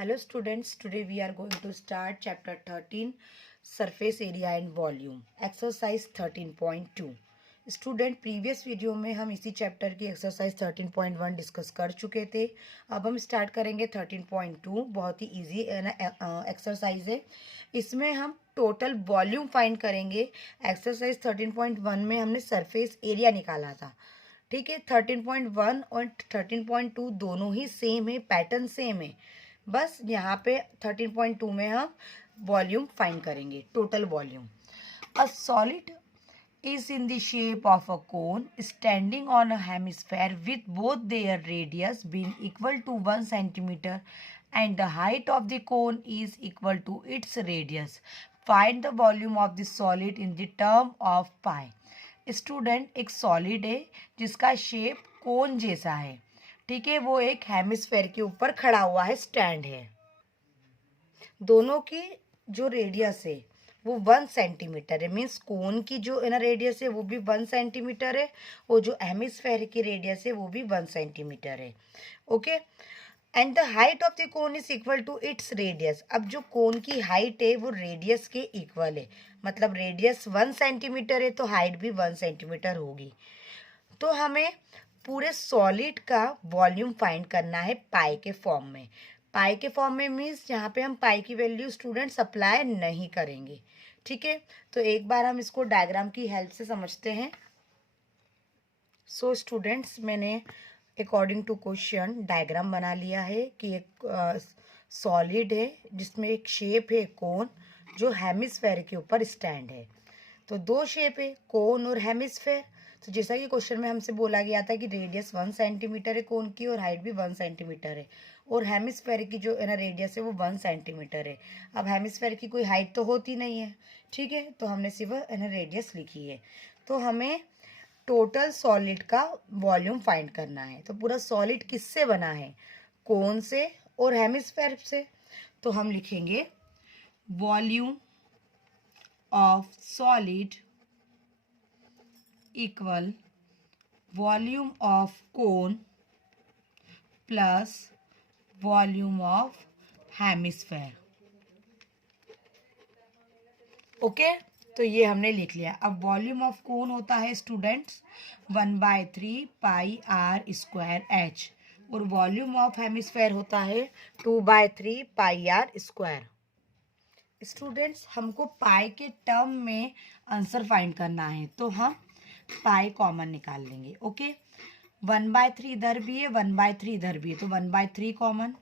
Hello students, today we are going to start chapter 13 surface area and volume exercise 13.2. Student previous video में हम इसी chapter की exercise 13.1 discuss कर चुके थे। अब हम स्टार्ट करेंगे 13.2। बहुत ही इजी एक्सरसाइज है। इसमें हम टोटल वॉल्यूम फाइंड करेंगे। एक्सरसाइज 13.1 में हमने सरफेस एरिया निकाला था। ठीक है, 13.1 और 13.2 दोनों ही सेम है, पैटर्न सेम है। बस यहाँ पे 13.2 में हम वॉल्यूम फाइंड करेंगे, total volume. A solid is in the shape of a cone standing on a hemisphere with both their radius being equal to 1 centimeter and the height of the cone is equal to its radius. Find the volume of the solid in the term of pi. Student, एक solid है जिसका shape कोन जैसा है। ठीक है, वो एक hemisphere के ऊपर खड़ा हुआ है, स्टैंड है। दोनों की जो रेडियस है वो 1 सेंटीमीटर है। मीन्स कोन की जो है ना रेडियस है वो भी 1 सेंटीमीटर है और जो हेमिस्फेयर की रेडियस है वो भी 1 सेंटीमीटर है। Okay, and the height of the cone is equal to its radius. अब जो कोन की हाइट है वो रेडियस के इक्वल है, मतलब रेडियस 1 सेंटीमीटर है तो हाइट भी 1 सेंटीमीटर होगी। तो हमें पूरे सॉलिड का वॉल्यूम फाइंड करना है पाई के फॉर्म में। पाई के फॉर्म में मीन्स यहाँ पे हम पाई की वैल्यू स्टूडेंट सप्लाई नहीं करेंगे। ठीक है, तो एक बार हम इसको डायग्राम की हेल्प से समझते हैं। सो स्टूडेंट्स, मैंने अकॉर्डिंग टू क्वेश्चन डायग्राम बना लिया है कि एक सॉलिड है जिसमें एक शेप है कोन जो हेमिस्फेयर के ऊपर स्टैंड है। तो दो शेप है, कोन और हेमिस्फेयर। तो जैसा कि क्वेश्चन में हमसे बोला गया था कि रेडियस 1 सेंटीमीटर है कोन की और हाइट भी 1 सेंटीमीटर है, और हेमिस्फेयर की जो है ना रेडियस है वो 1 सेंटीमीटर है। अब हेमिस्फेयर की कोई हाइट तो होती नहीं है, ठीक है, तो हमने सिर्फ है ना रेडियस लिखी है। तो हमें टोटल सॉलिड का वॉल्यूम फाइंड करना है। तो पूरा सॉलिड किससे बना है? कोन से और हेमिस्फेयर से। तो हम लिखेंगे volume of solid equal volume of cone plus volume of hemisphere. Okay, तो ये हमने लिख लिया। अब वॉल्यूम ऑफ कोन होता है students 1/3 pi r square h, और वॉल्यूम ऑफ हेमिस्फेयर होता है 2/3 पाई आर स्क्वायर। स्टूडेंट्स, हमको पाई के टर्म में आंसर फाइंड करना है, तो हम पाई कॉमन निकाल लेंगे। ओके, 1/3 इधर भी है, 1/3 इधर भी है, तो 1/3 कॉमन।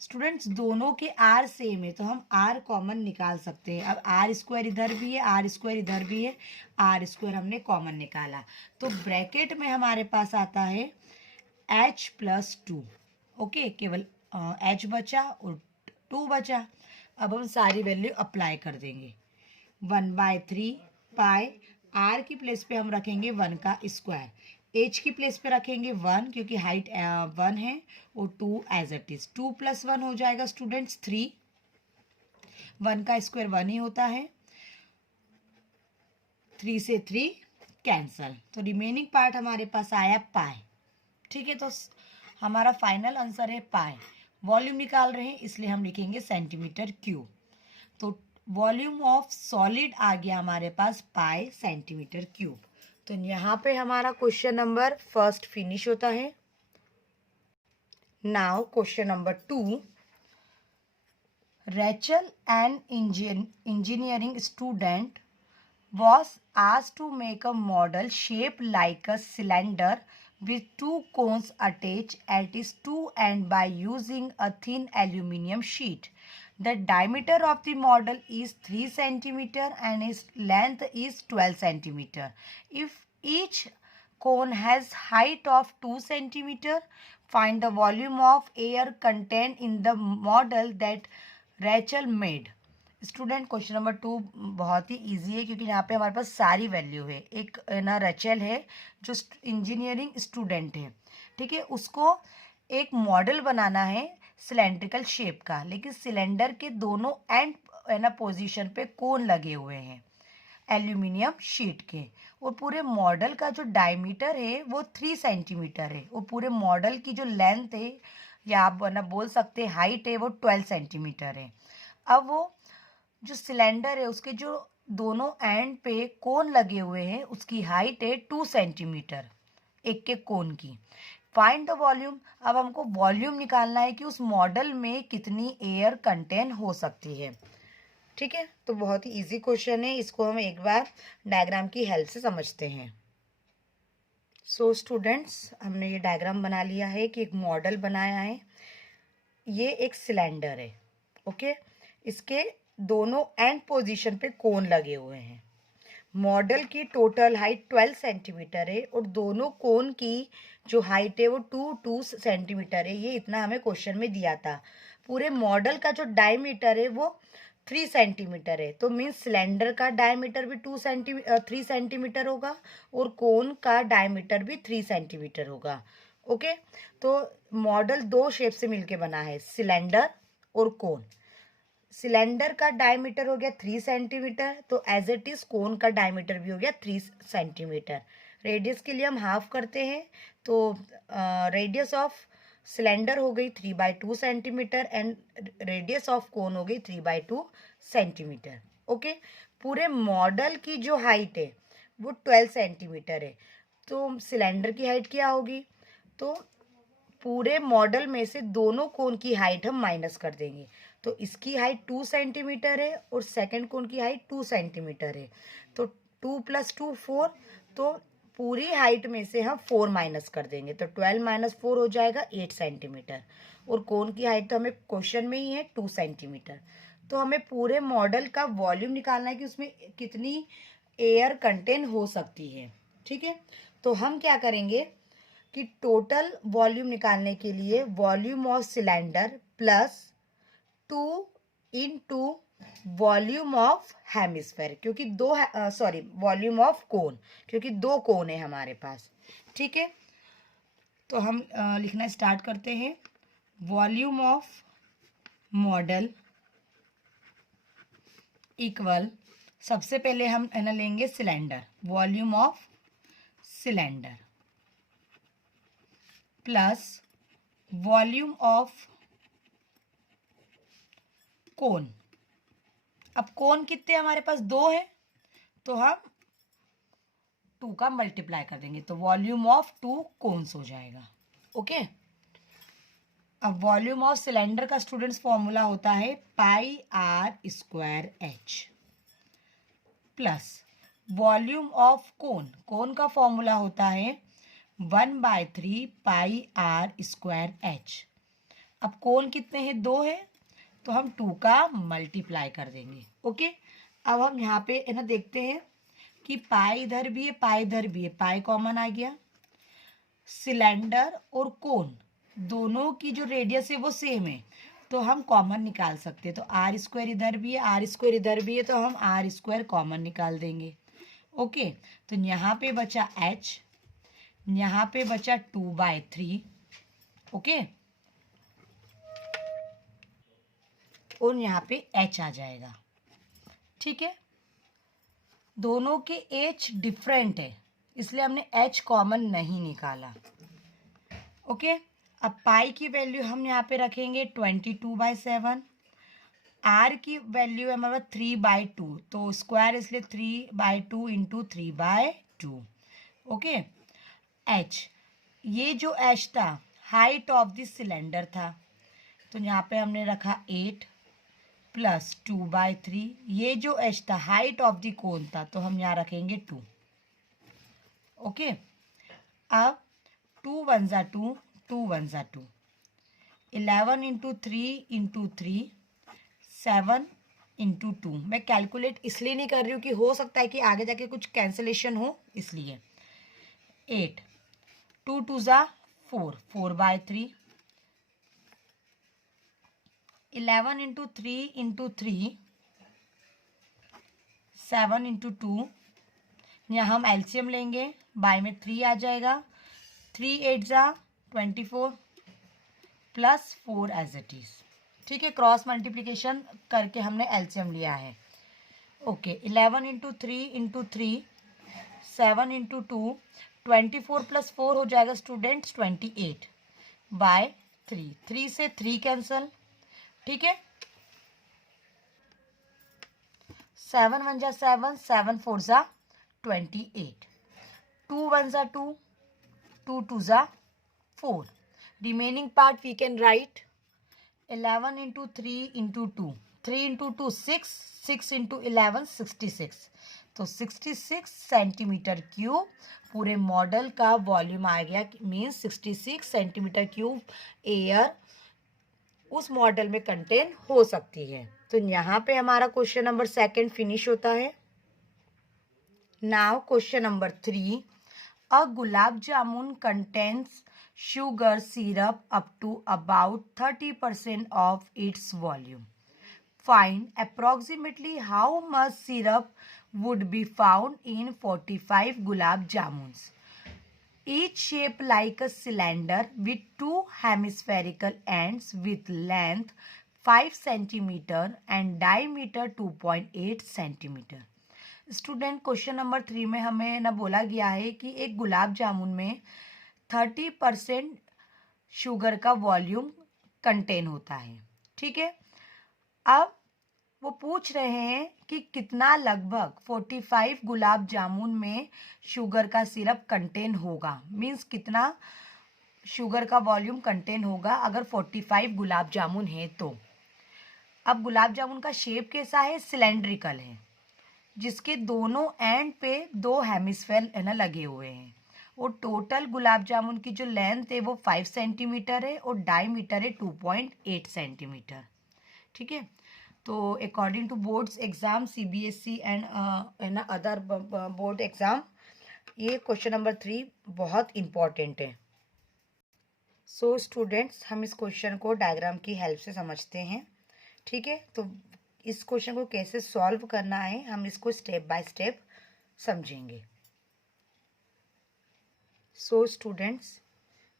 स्टूडेंट्स, दोनों के आर सेम है तो हम आर कॉमन निकाल सकते हैं। अब आर स्क्वायर इधर भी है, आर स्क्वायर इधर भी है, आर स्क्वायर हमने कॉमन निकाला, तो ब्रैकेट में हमारे पास आता है h+2। ओके, केवल h बचा और 2 बचा। अब हम सारी वैल्यू अप्लाई कर देंगे। 1/3 पाई आर की प्लेस पे हम रखेंगे 1 का स्क्वायर, एच की प्लेस पे रखेंगे 1 क्योंकि हाइट 1 है, और 2 एज इट इज। 2 + 1 हो जाएगा स्टूडेंट्स 3। 1 का स्क्वायर 1 ही होता है, 3 से 3 कैंसल, तो रिमेनिंग पार्ट हमारे पास आया पाई। ठीक है, तो हमारा फाइनल आंसर है पाई। वॉल्यूम निकाल रहे हैं इसलिए हम लिखेंगे सेंटीमीटर क्यूब। तो वॉल्यूम ऑफ सॉलिड आ गया हमारे पास पाई सेंटीमीटर क्यूब। तो यहाँ पे हमारा क्वेश्चन नंबर फर्स्ट फिनिश होता है। Now question number 2। Rachel, an engineering student, was asked to make a model shaped like a cylinder with two cones attached at its two ends by using a thin aluminum sheet. The diameter of the model is 3 centimeter and its length is 12 centimeter. If each cone has height of 2 centimeter, find the volume of air contained in the model that Rachel made. Student, question number 2 बहुत ही easy है क्योंकि यहाँ पे हमारे पास सारी value है। एक ना रेचल है जो इंजीनियरिंग स्टूडेंट है, ठीक है, उसको एक मॉडल बनाना है सिलेंड्रिकल शेप का, लेकिन सिलेंडर के दोनों एंड है ना पोजीशन पे कोन लगे हुए हैं एल्यूमिनियम शीट के, और पूरे मॉडल का जो डायमीटर है वो 3 सेंटीमीटर है, और पूरे मॉडल की जो लेंथ है या आप वरना बोल सकते हैं हाइट है वो 12 सेंटीमीटर है। अब वो जो सिलेंडर है उसके जो दोनों एंड पे कोन लगे हुए हैं उसकी हाइट है 2 सेंटीमीटर एक के कोन की। Find the volume. अब हमको वॉल्यूम निकालना है कि उस मॉडल में कितनी एयर कंटेन हो सकती है। ठीक है, तो बहुत ही इजी क्वेश्चन है, इसको हम एक बार डायग्राम की हेल्प से समझते हैं। सो स्टूडेंट्स, हमने ये डायग्राम बना लिया है कि एक मॉडल बनाया है। ये एक सिलेंडर है, ओके। इसके दोनों एंड पोजीशन पे कोन लगे हुए हैं। मॉडल की टोटल हाइट 12 सेंटीमीटर है और दोनों कोन की जो हाइट है वो 2 सेंटीमीटर है। ये इतना हमें क्वेश्चन में दिया था। पूरे मॉडल का जो डायमीटर है वो 3 सेंटीमीटर है, तो मीन्स सिलेंडर का डायमीटर भी 3 सेंटीमीटर होगा और कोन का डायमीटर भी 3 सेंटीमीटर होगा। ओके, तो मॉडल दो शेप से मिलके बना है, सिलेंडर और कोन। सिलेंडर का डायमीटर हो गया 3 सेंटीमीटर, तो एज इट इज कोन का डायमीटर भी हो गया 3 सेंटीमीटर। रेडियस के लिए हम हाफ करते हैं, तो रेडियस ऑफ सिलेंडर हो गई 3/2 centimetre and radius of cone हो गई 3/2 सेंटीमीटर। ओके, पूरे मॉडल की जो हाइट है वो 12 सेंटीमीटर है, तो सिलेंडर की हाइट क्या होगी? तो पूरे मॉडल में से दोनों कोन की हाइट हम माइनस कर देंगे, तो इसकी हाइट 2 सेंटीमीटर है और सेकंड कोन की हाइट 2 सेंटीमीटर है, तो 2 + 2 4, तो पूरी हाइट में से हम 4 माइनस कर देंगे, तो 12 - 4 हो जाएगा 8 सेंटीमीटर। और कोन की हाइट तो हमें क्वेश्चन में ही है 2 सेंटीमीटर। तो हमें पूरे मॉडल का वॉल्यूम निकालना है कि उसमें कितनी एयर कंटेन हो सकती है। ठीक है, तो हम क्या करेंगे कि टोटल वॉल्यूम निकालने के लिए volume of cylinder plus 2 into volume of hemisphere, क्योंकि वॉल्यूम ऑफ कोन, क्योंकि दो कोन है हमारे पास। ठीक है, तो हम लिखना स्टार्ट करते हैं। वॉल्यूम ऑफ मॉडल इक्वल, सबसे पहले हम है ना लेंगे cylinder, volume of cylinder plus volume of कोन। अब कोन कितने हमारे पास 2 है, तो हम 2 का मल्टीप्लाई कर देंगे, तो वॉल्यूम ऑफ 2 कोन्स हो जाएगा। ओके, अब वॉल्यूम ऑफ सिलेंडर का स्टूडेंट्स फॉर्मूला होता है πr² plus volume of cone, cone का फॉर्मूला होता है 1/3 πr²h। अब कोन कितने हैं? 2 है, तो हम 2 का मल्टीप्लाई कर देंगे। ओके, अब हम यहाँ पे है ना देखते हैं कि पाई इधर भी है, पाई इधर भी है, पाई कॉमन आ गया। सिलेंडर और कोन दोनों की जो रेडियस है वो सेम है, तो हम कॉमन निकाल सकते हैं। तो r² इधर भी है, r² इधर भी है, तो हम r² कॉमन निकाल देंगे। ओके, तो यहाँ पे बचा h, यहाँ पे बचा 2/3। ओके, और यहाँ पे h आ जाएगा। ठीक है, दोनों के h डिफरेंट है, इसलिए हमने h कॉमन नहीं निकाला। ओके, अब पाई की वैल्यू हम यहाँ पे रखेंगे 22/7, r की वैल्यू है हमारे 3/2, तो स्क्वायर इसलिए 3/2 इंटू 3/2। ओके, h, ये जो h था हाइट ऑफ द सिलेंडर था, तो यहाँ पे हमने रखा 8 प्लस 2/3। ये जो h था हाइट ऑफ द कोन था, तो हम यहाँ रखेंगे 2। ओके, अब 2 × 1 = 2, 2 × 1 = 2, 11 इंटू 3 इंटू 3, 7 इंटू 2। मैं कैलकुलेट इसलिए नहीं कर रही हूँ कि हो सकता है कि आगे जाके कुछ कैंसिलेशन हो, इसलिए 8, 2 × 2 = 4, 4/3, 11 इंटू 3 इंटू 3, 7 इंटू 2। यहाँ हम एलसीएम लेंगे, बाय में 3 आ जाएगा, 3 × 8 = 24 प्लस 4 एज इट इज। ठीक है, क्रॉस मल्टीप्लिकेशन करके हमने एलसीएम लिया है। Okay, 11 into 3 into 3, 7 into 2, 24 plus 4 हो जाएगा स्टूडेंट्स 28 बाय 3, 3 से 3 कैंसल, ठीक है। 7 1 जा 7, 7 4 जा 28, 2 1 जा 2, 2 2 जा 4. Remaining part we can write 11 into 3 into 2, 3 into 2 6, 6 into 11 66. तो 66 सेंटीमीटर क्यूब पूरे मॉडल का वॉल्यूम आ गया, मीन्स 66 सेंटीमीटर क्यूब एयर उस मॉडल में कंटेन हो सकती है। तो यहाँ पे हमारा क्वेश्चन नंबर 2 फिनिश होता है। Now question number 3, a gulab jamun contains sugar syrup up to about 30% of its volume. Find approximately how much syrup would be found in 45 gulab jamuns, each shaped like a cylinder with 2 hemispherical ends with length 5 cm and diameter 2.8 cm. Student question number 3 में हमें ना बोला गया है कि एक गुलाब जामुन में 30% sugar का वॉल्यूम कंटेन होता है, ठीक है। अब वो पूछ रहे हैं कि कितना लगभग 45 गुलाब जामुन में शुगर का सिरप कंटेन होगा, मीन्स कितना शुगर का वॉल्यूम कंटेन होगा अगर 45 गुलाब जामुन है तो। अब गुलाब जामुन का शेप कैसा है, सिलेंड्रिकल है, जिसके दोनों एंड पे 2 हेमिस्फेयर है ना लगे हुए हैं। और टोटल गुलाब जामुन की जो लेंथ है वो 5 सेंटीमीटर है और डायमीटर है 2.8 सेंटीमीटर, ठीक है। तो according to boards exam CBSE and है ना अदर बोर्ड एग्जाम, ये क्वेश्चन नंबर 3 बहुत इम्पॉर्टेंट है। सो स्टूडेंट्स, हम इस क्वेश्चन को डायग्राम की हेल्प से समझते हैं, ठीक है। तो इस क्वेश्चन को कैसे सॉल्व करना है हम इसको स्टेप बाय स्टेप समझेंगे। सो स्टूडेंट्स,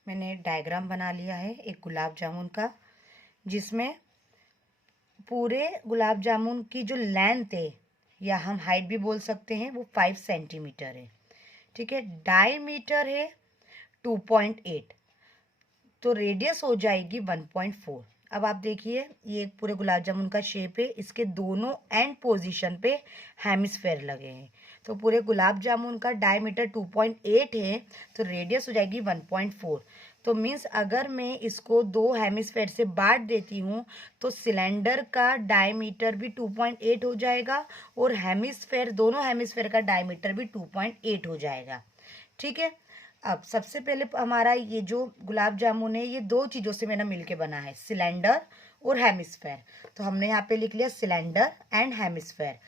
मैंने डायग्राम बना लिया है एक गुलाब जामुन का, जिसमें पूरे गुलाब जामुन की जो लेंथ है या हम हाइट भी बोल सकते हैं वो 5 सेंटीमीटर है, ठीक है। डायमीटर है 2.8, तो रेडियस हो जाएगी 1.4। अब आप देखिए ये पूरे गुलाब जामुन का शेप है, इसके दोनों एंड पोजीशन पे हेमिस्फेयर लगे हैं, तो पूरे गुलाब जामुन का डायमीटर 2.8 है, तो रेडियस हो जाएगी 1.4। तो मीन्स अगर मैं इसको 2 हेमिस्फेयर से बांट देती हूँ तो सिलेंडर का डायमीटर भी 2.8 हो जाएगा और हेमिस्फेयर, दोनों हेमिस्फेयर का डायमीटर भी 2.8 हो जाएगा, ठीक है। अब सबसे पहले हमारा ये जो गुलाब जामुन है ये 2 चीज़ों से मैंने मिलके बना है, सिलेंडर और हेमिस्फेयर। तो हमने यहाँ पे लिख लिया सिलेंडर एंड हेमिस्फेयर।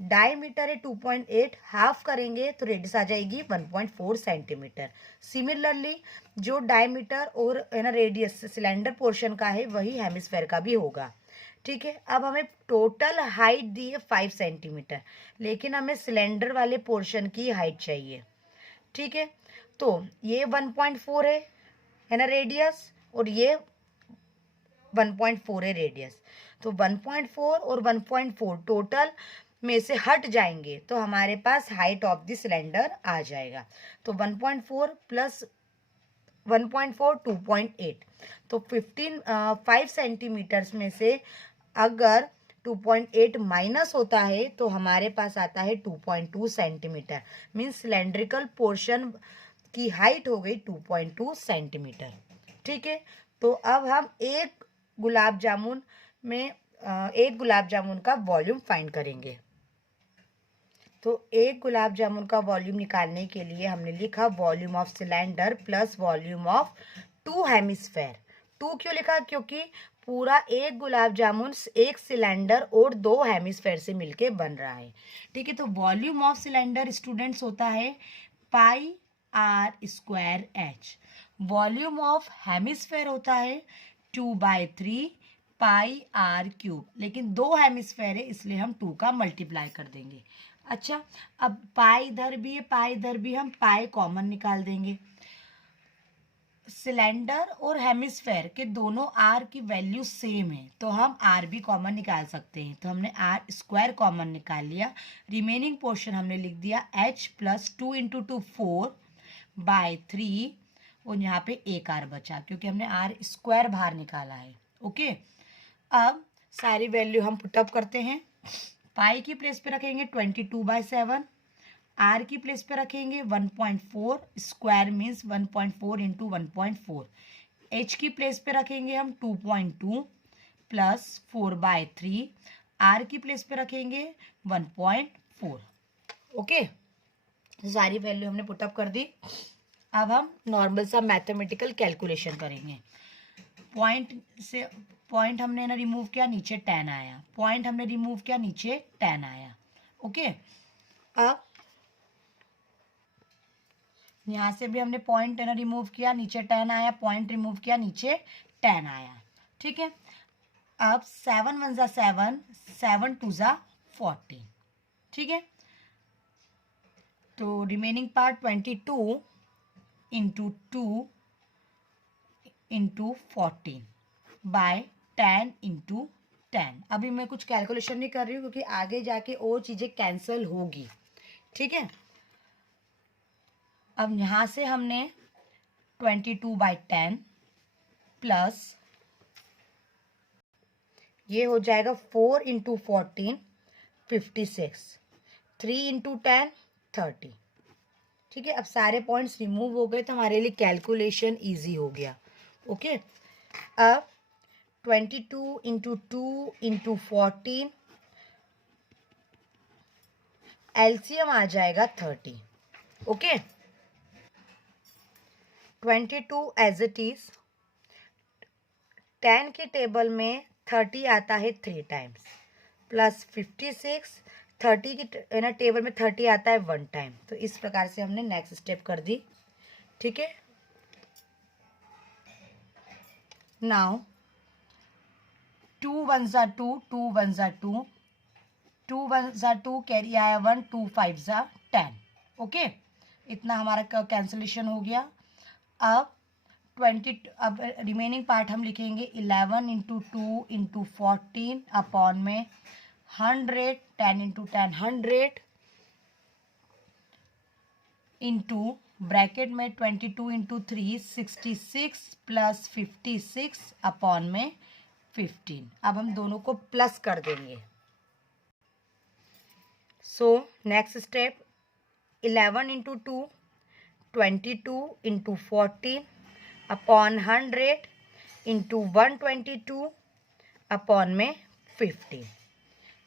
डायमीटर है 2.8, हाफ करेंगे तो रेडियस आ जाएगी 1.4 सेंटीमीटर। सिमिलरली जो डायमीटर और है ना रेडियस सिलेंडर पोर्शन का है वही हेमिस्फेयर का भी होगा, ठीक है। अब हमें टोटल हाइट दी है 5 सेंटीमीटर, लेकिन हमें सिलेंडर वाले पोर्शन की हाइट चाहिए, ठीक है। तो ये 1.4 है ना रेडियस, और ये 1.4 है रेडियस। तो 1.4 और 1.4 टोटल में से हट जाएंगे तो हमारे पास हाइट ऑफ द सिलेंडर आ जाएगा। तो 1.4 प्लस 1.4 2.8, तो 5 सेंटीमीटर्स में से अगर 2.8 माइनस होता है तो हमारे पास आता है 2.2 सेंटीमीटर, मीन्स सिलेंड्रिकल पोर्शन की हाइट हो गई 2.2 सेंटीमीटर, ठीक है। तो अब हम एक गुलाब जामुन का वॉल्यूम फाइंड करेंगे। तो एक गुलाब जामुन का वॉल्यूम निकालने के लिए हमने लिखा volume of cylinder plus volume of 2 hemisphere. 2 क्यों लिखा, क्योंकि पूरा एक गुलाब जामुन एक सिलेंडर और 2 हेमिस्फेयर से मिलके बन रहा है, ठीक है। तो वॉल्यूम ऑफ सिलेंडर स्टूडेंट्स होता है पाई r square h। Volume of hemisphere होता है 2/3 पाई r क्यूब, लेकिन 2 हेमिस्फेयर है इसलिए हम 2 का मल्टीप्लाई कर देंगे। अच्छा, अब पाई इधर भी है, पाई इधर भी, हम पाई कॉमन निकाल देंगे। सिलेंडर और हेमिस्फेयर के दोनों r की वैल्यू सेम है तो हम r भी कॉमन निकाल सकते हैं, तो हमने r स्क्वायर कॉमन निकाल लिया। रिमेनिंग पोर्शन हमने लिख दिया h प्लस 2 × 2 4/3 और यहाँ पे एक आर बचा क्योंकि हमने आर स्क्वायर बाहर निकाला है। ओके, अब सारी वैल्यू हम पुटअप करते हैं। पाई की प्लेस पे रखेंगे 22/7, आर की प्लेस पे रखेंगे 1.4, स्क्वायर मीन्स 1.4 इंटू 1.4, एच की प्लेस पे रखेंगे हम 2.2 प्लस 4/3, आर की प्लेस पे रखेंगे 1.4। ओके, सारी वैल्यू हमने पुटअप कर दी। अब हम नॉर्मल सा मैथमेटिकल कैलकुलेशन करेंगे। पॉइंट हमने ना रिमूव किया, नीचे 10 आया, पॉइंट हमने रिमूव किया, नीचे 10 आया। ओके, अब यहाँ से भी हमने पॉइंट ना रिमूव किया, नीचे 10 आया, पॉइंट रिमूव किया, नीचे 10 आया। ठीक है, अब 7 1 ज़ा 7, 7 2 ज़ा 14। ठीक है, तो remaining part 22 into 2 into 14 by 10 into 10। अभी मैं कुछ कैलकुलेशन नहीं कर रही हूँ क्योंकि आगे जाके और चीज़ें कैंसिल होगी। ठीक है, अब यहाँ से हमने 22/10 प्लस ये हो जाएगा 4 इंटू 14 56, 3 इंटू 10 30। ठीक है, अब सारे पॉइंट्स रिमूव हो गए तो हमारे लिए कैलकुलेशन इजी हो गया। ओके, अब 22 इंटू 2 इंटू 14, एलसीएम आ जाएगा 30। ओके, 22 एज इट इज, 10 के टेबल में 30 आता है 3 टाइम्स, प्लस 56, 30 की ना टेबल में 30 आता है 1 टाइम। तो इस प्रकार से हमने नेक्स्ट स्टेप कर दी। ठीक है, नाउ 2 1 ज़ा 2, 2 1 ज़ा 2, 2 1 ज़ा 2, कैरी आया 1, 2 5 ज़ा 10। ओके, इतना हमारा कैंसिलेशन हो गया। अब 20, अब रिमेनिंग पार्ट हम लिखेंगे 11 इंटू 2 इंटू 14 अपॉन में 100, 10 इंटू 10 100 इंटू ब्रैकेट में 22 इंटू 3 66 प्लस 56 अपॉन में 15। अब हम दोनों को प्लस कर देंगे। So next step 11 into 2 22 into 14 upon 100 into 122 upon में 50।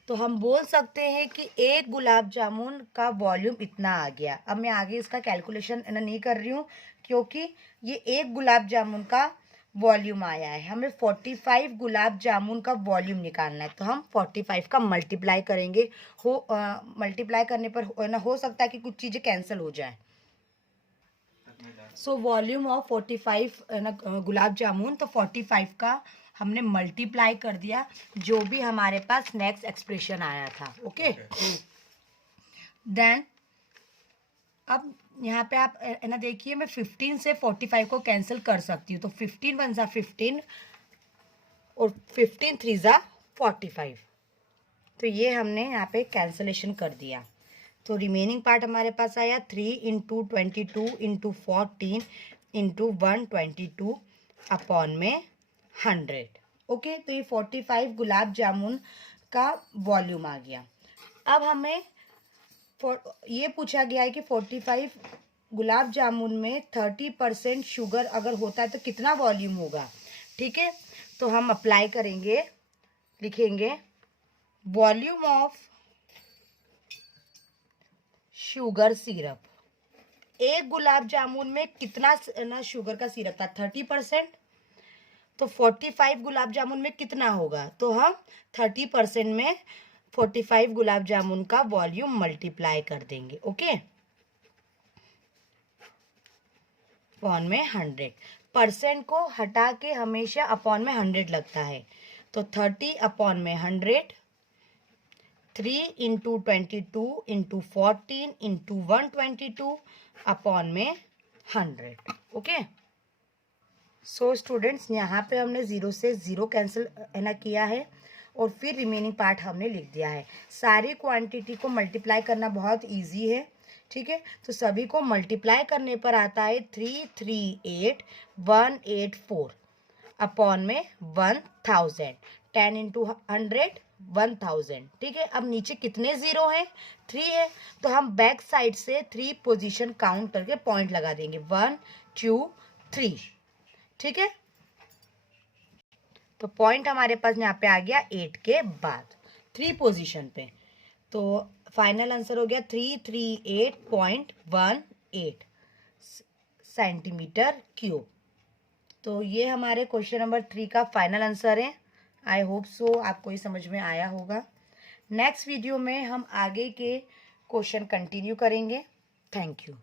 तो हम बोल सकते हैं कि एक गुलाब जामुन का वॉल्यूम इतना आ गया। अब मैं आगे इसका कैलकुलेशन नहीं कर रही हूँ क्योंकि ये एक गुलाब जामुन का वॉल्यूम आया है। हमें 45 गुलाब जामुन का वॉल्यूम निकालना है, तो हम 45 का मल्टीप्लाई करेंगे। मल्टीप्लाई करने पर ना हो सकता है कि कुछ चीज़ें कैंसिल हो जाए। So volume of 45 gulab jamun, तो 45 का हमने मल्टीप्लाई कर दिया, जो भी हमारे पास नेक्स्ट एक्सप्रेशन आया था। ओके, देन अब यहाँ पे आप ना देखिए, मैं 15 से 45 को कैंसिल कर सकती हूँ। तो 15 1 ज़ा 15 और 15 3 ज़ा 45। तो ये हमने यहाँ पे कैंसिलेशन कर दिया। तो रिमेनिंग पार्ट हमारे पास आया 3 इंटू 22 इंटू 14 इंटू 122 अपॉन में 100। ओके, तो ये 45 गुलाब जामुन का वॉल्यूम आ गया। अब हमें ये पूछा गया है कि 45 गुलाब जामुन में 30% शुगर अगर होता है तो कितना वॉल्यूम होगा। ठीक है, तो हम अप्लाई करेंगे, लिखेंगे वॉल्यूम ऑफ शुगर सिरप। एक गुलाब जामुन में कितना ना शुगर का सिरप था, 30%। तो 45 गुलाब जामुन में कितना होगा, तो हम 30% में 45 गुलाब जामुन का वॉल्यूम मल्टीप्लाई कर देंगे। ओके, अपॉन में 100, परसेंट को हटा के हमेशा अपॉन में 100 लगता है। तो 30 अपॉन में 100, 3 इंटू 22 इंटू 14 इंटू 122 अपॉन में 100। ओके, सो स्टूडेंट्स, यहाँ पे हमने 0 से 0 कैंसिल ना किया है और फिर रिमेनिंग पार्ट हमने लिख दिया है। सारी क्वांटिटी को मल्टीप्लाई करना बहुत इजी है। ठीक है, तो सभी को मल्टीप्लाई करने पर आता है 338184 अपॉन में 1000, 10 इंटू 100 1000। ठीक है, अब नीचे कितने जीरो हैं? 3 है, तो हम बैक साइड से 3 पोजीशन काउंट करके पॉइंट लगा देंगे 1 2 3। ठीक है, तो पॉइंट हमारे पास यहाँ पे आ गया 8 के बाद 3 पोजीशन पे। तो फाइनल आंसर हो गया 338.18 सेंटीमीटर क्यूब। तो ये हमारे क्वेश्चन नंबर 3 का फाइनल आंसर है। आई होप सो आपको ये समझ में आया होगा। नेक्स्ट वीडियो में हम आगे के क्वेश्चन कंटिन्यू करेंगे। Thank you.